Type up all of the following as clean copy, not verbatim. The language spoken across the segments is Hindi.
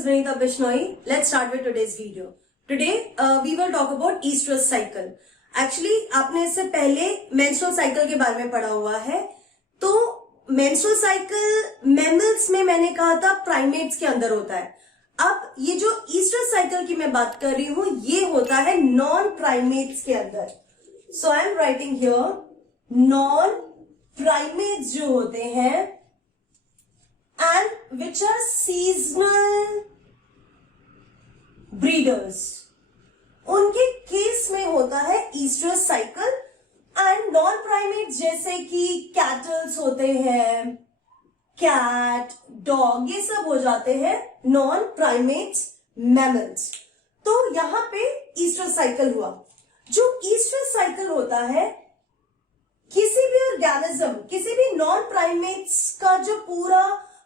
is Vinita Bishnoi. Let's start with today's video. Today we will talk about estrous cycle. Actually आपने इससे पहले menstrual cycle के बारे में पढ़ा हुआ है. तो menstrual cycle mammals में मैंने कहा था primates के अंदर होता है. अब ये जो estrous cycle की मैं बात कर रही हूँ ये होता है non primates के अंदर. So I am writing here non primates जो होते हैं and which are seasonal breeders, उनके केस में होता है estrous cycle. And non primates जैसे कि कैटल्स होते हैं, कैट, डॉग, ये सब हो जाते हैं नॉन प्राइमेट्स मैमल्स. तो यहां पे estrous cycle हुआ. जो estrous cycle होता है किसी भी ऑर्गेनिज्म, किसी भी नॉन प्राइमेट्स का जो पूरा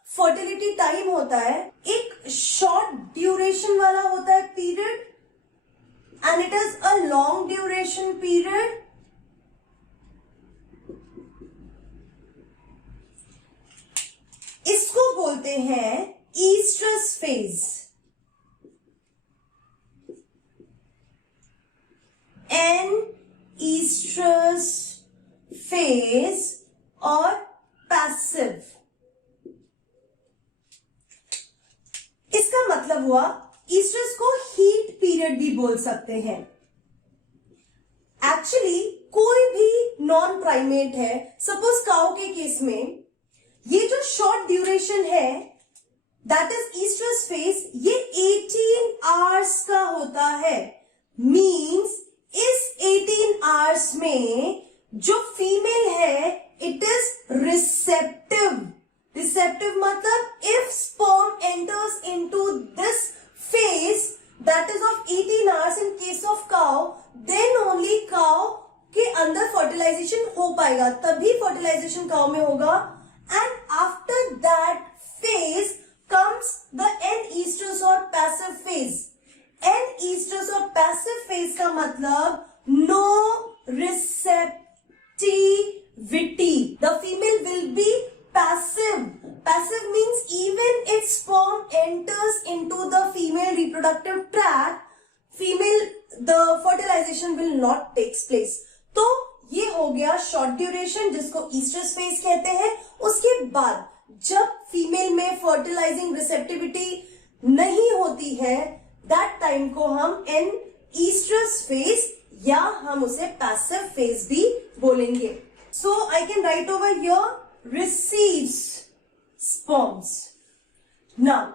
फर्टिलिटी टाइम होता है एक शॉर्ट ड्यूरेशन वाला होता है period and it is a long duration period. इसको बोलते हैं oestrus phase. An oestrus phase और पैसिव. इसका मतलब हुआ ईस्ट्रस को हीट पीरियड भी बोल सकते हैं. एक्चुअली कोई भी नॉन प्राइमेट है, सपोज काउ के केस में ये जो शॉर्ट ड्यूरेशन है दैट इज ईस्ट्रस फेज, ये 18 आवर्स का होता है. मींस इस 18 आवर्स में जो फीमेल है इट इज रिसेप्टिव. रिसेप्टिव मतलब if sperm enters into this phase that is of 18 hours in case of cow, then only cow के अंदर फर्टिलाइजेशन हो पाएगा, तभी फर्टिलाइजेशन काउ में होगा. And after that phase comes the anestrus or passive phase. Anestrus or passive phase का मतलब no receptivity. The female will be passive. Passive means even if sperm enters into the female reproductive tract, the fertilization will not take place. तो ये हो गया शॉर्ट ड्यूरेशन जिसको ईस्ट्रस फेज कहते हैं. उसके बाद जब फीमेल में फर्टिलाइजिंग रिसेप्टिविटी नहीं होती है दैट टाइम को हम एन ईस्ट्रस फेज या हम उसे पैसिव फेज भी बोलेंगे. So I can write over here receives sperms. Now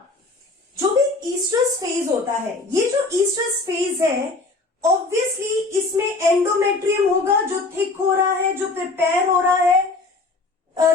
जो भी ईस्ट्रस फेज होता है, ये जो ईस्ट्रस फेज है ऑब्वियसली इसमें एंडोमेट्रियम होगा जो थिक हो रहा है, जो प्रिपेयर हो रहा है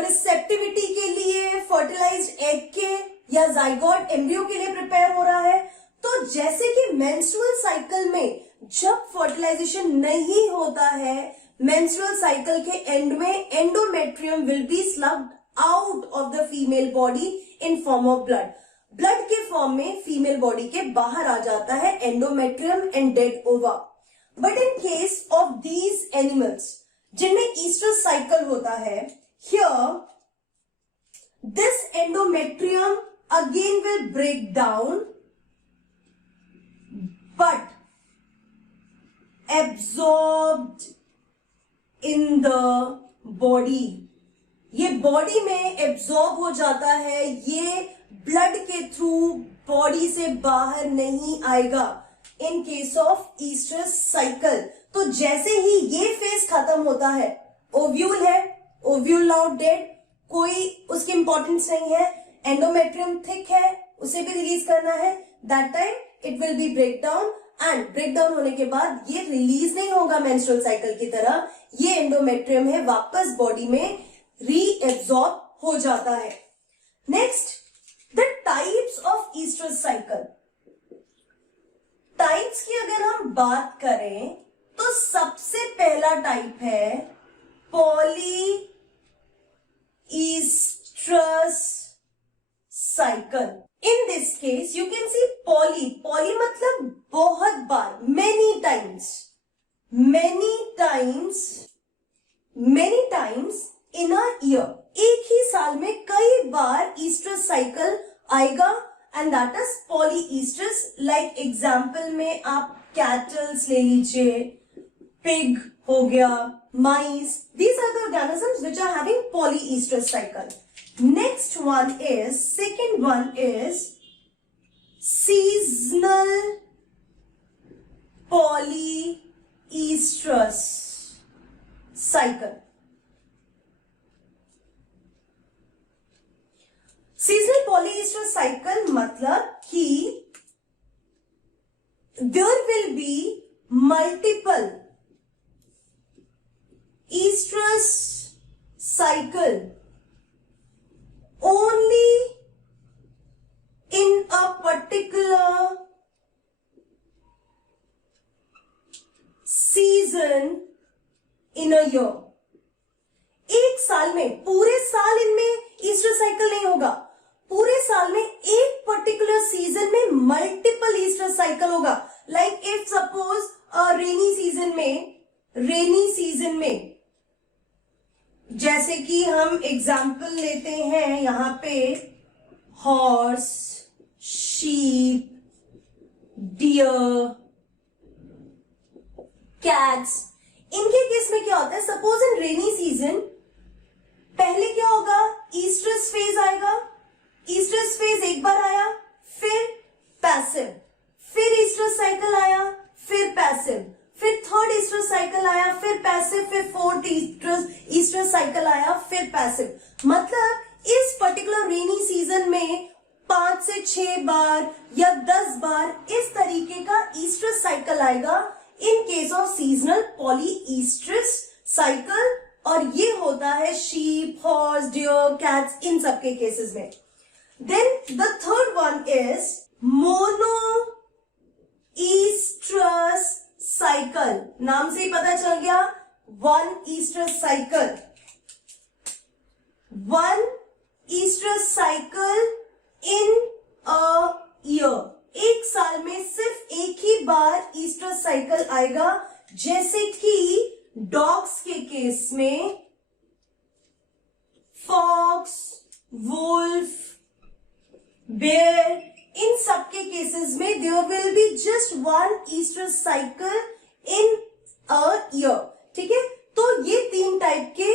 रिसेप्टिविटी के लिए, फर्टिलाइज्ड एग के या जाइगोट एम्ब्रियो के लिए प्रिपेयर हो रहा है. तो जैसे कि मेंस्ट्रुअल साइकिल में जब फर्टिलाइजेशन नहीं होता है, मेंस्ट्रुअल साइकिल के एंड में endometrium will be sloughed out of the female body in form of blood. Blood के फॉर्म में फीमेल बॉडी के बाहर आ जाता है endometrium and dead ova. But in case of these animals जिनमें ईस्ट्रस साइकिल होता है, here this endometrium again will break down but absorbed in the body. ये बॉडी में एब्सॉर्ब हो जाता है, ये ब्लड के थ्रू बॉडी से बाहर नहीं आएगा in case of oestrus cycle. तो जैसे ही ये फेज खत्म होता है, ओव्यूल है, ओव्यूल नाउ डेड, कोई उसकी इंपॉर्टेंस नहीं है, एंडोमेट्रियम थिक है, उसे भी रिलीज करना है, that time it will be break down. And break down होने के बाद ये रिलीज नहीं होगा मेंस्ट्रुअल साइकिल की तरह, ये एंडोमेट्रियम है वापस बॉडी में रीएब्सॉर्ब हो जाता है. Next the types of oestrus cycle. Types की अगर हम बात करें तो सबसे पहला टाइप है poly oestrus cycle. In this case you can see poly. Poly मतलब बहुत बार, many times. Many times in a year. एक ही साल में कई बार ईस्ट्रस साइकिल आएगा and that is polyestrous. Like example में आप cattles ले लीजिए, pig हो गया, mice. These are the organisms which are having polyestrous cycle. Next one is, second one is seasonal polyestrous cycle. Seasonal polyoestrous cycle मतलब कि there will be multiple estrous cycle only in a particular season in a year. एक साल में, पूरे साल इनमें ईस्टर साइकिल नहीं होगा, पूरे साल में एक पर्टिकुलर सीजन में मल्टीपल ईस्टर साइकिल होगा. Like if suppose rainy season में जैसे कि हम एग्जाम्पल लेते हैं यहां पे हॉर्स, शीप, डियर, कैट्स. इनके केस में क्या होता है, सपोज इन रेनी सीजन पहले क्या होगा, ईस्ट्रस फेज आएगा. ईस्ट्रस फेज एक बार आया, फिर पैसिव, फिर ईस्ट्रस साइकिल आया, फिर पैसिव, फिर थर्ड ईस्ट्रस साइकिल आया, फिर पैसिव, फिर फोर्थ ईस्ट्रस साइकिल आया, फिर पैसिव. मतलब इस पर्टिकुलर रेनी सीजन में 5 से 6 बार या 10 बार इस तरीके का ईस्ट्रस साइकिल आएगा in case of seasonal polyoestrus cycle. और ये होता है शीप, हॉर्स, डियर, कैट्स, इन सबके केसेस में. Then the third one is mono oestrus cycle. नाम से ही पता चल गया, one oestrus cycle. One oestrus cycle in a year. एक साल में सिर्फ एक ही बार ईस्टर साइकिल आएगा. जैसे कि डॉग्स के केस में फॉक्स, वुल्फ, बेयर, इन सबके केसेस में there will be just one oestrous cycle in a year. ठीक है, तो ये 3 टाइप के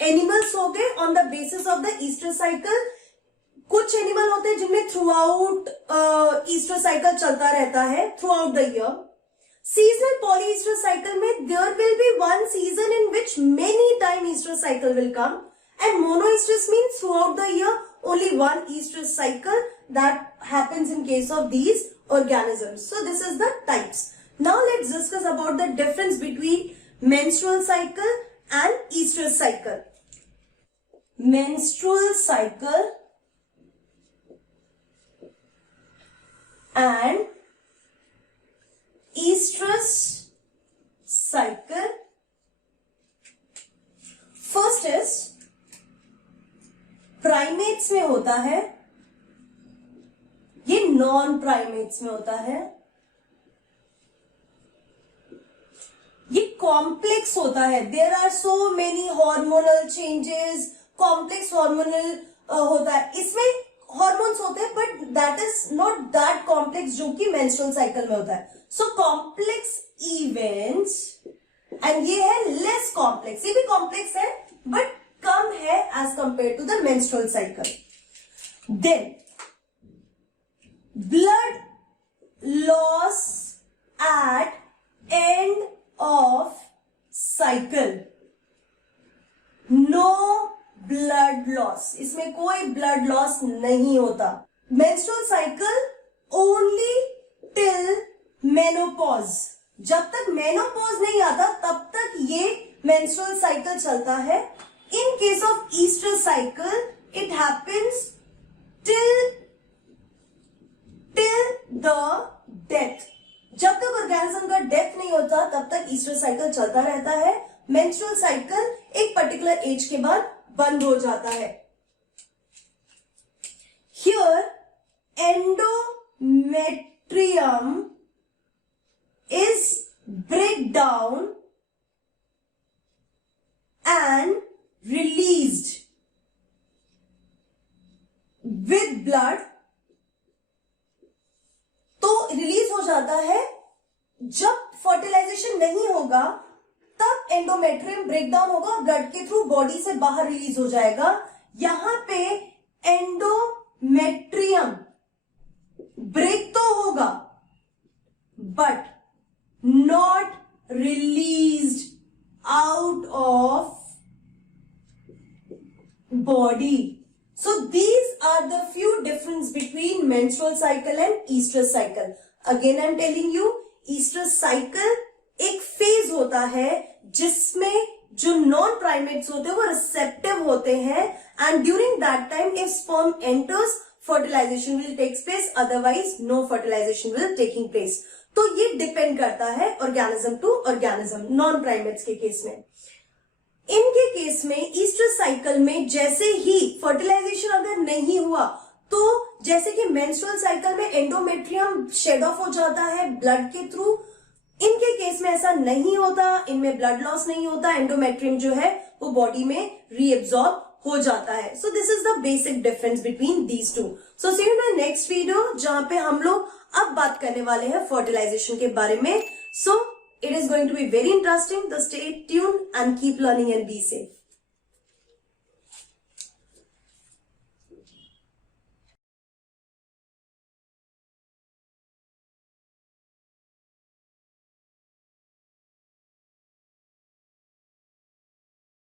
एनिमल्स हो गए on the basis of the Easter cycle. कुछ एनिमल होते हैं जिनमें थ्रू आउट ईस्टर साइकिल चलता रहता है, throughout the year. Seasonal polyoestrus cycle में there will be one season in which many time oestrus cycle will come, and monoestrous means throughout the year only one Easter cycle that happens in case of these organisms. So this is the types. Now let's discuss about the difference between menstrual cycle and estrous cycle. Menstrual cycle and estrous cycle. First is primates में होता है, ये नॉन प्राइमेट्स में होता है. ये कॉम्प्लेक्स होता है. There are so many hormonal changes. Complex hormonal होता है. इसमें हार्मोन्स होते हैं but that is not that complex जो कि मेंस्ट्रुअल साइकिल में होता है. सो कॉम्प्लेक्स इवेंट्स, एंड ये है लेस कॉम्प्लेक्स. ये भी कॉम्प्लेक्स है बट कम है as compare to the menstrual cycle. Then blood loss at end of cycle. No blood loss, इसमें कोई ब्लड लॉस नहीं होता. Menstrual cycle only till menopause. जब तक मेनोपॉज नहीं आता तब तक ये मेंस्ट्रुअल साइकिल चलता है. In case of estrous cycle, it happens till the death. जब तक ऑर्गेनिज्म का डेथ नहीं होता तब तक estrous cycle चलता रहता है. menstrual cycle एक पर्टिकुलर एज के बाद बंद हो जाता है. Here endometrium is break down and released with blood जाता है, जब फर्टिलाइजेशन नहीं होगा तब एंडोमेट्रियम ब्रेक डाउन होगा, ब्लड के थ्रू बॉडी से बाहर रिलीज हो जाएगा। यहां पे एंडोमेट्रियम ब्रेक तो होगा but not released out of body. So these are the few difference between menstrual cycle and estrous cycle. Again I'm telling you, estrous cycle एक फेज होता है जिसमें जो नॉन प्राइमेट्स होते हैं वो रिसेप्टिव होते हैं, and during that time if sperm enters fertilization will take place, otherwise no fertilization will taking place. तो ये डिपेंड करता है organism to organism, non primates के केस में। इनके केस में ईस्ट्रस साइकिल में जैसे ही फर्टिलाइजेशन अगर नहीं हुआ तो जैसे कि मेंस्ट्रुअल साइकिल में एंडोमेट्रियम शेड ऑफ हो जाता है ब्लड के थ्रू, इनके केस में ऐसा नहीं होता, इनमें ब्लड लॉस नहीं होता, एंडोमेट्रियम जो है वो बॉडी में रीएब्सॉर्ब हो जाता है। So this is the basic difference between these two. So see you in next video जहां पे हम लोग अब बात करने वाले हैं फर्टिलाइजेशन के बारे में। सो it is going to be very interesting. So stay tuned and keep learning and be safe.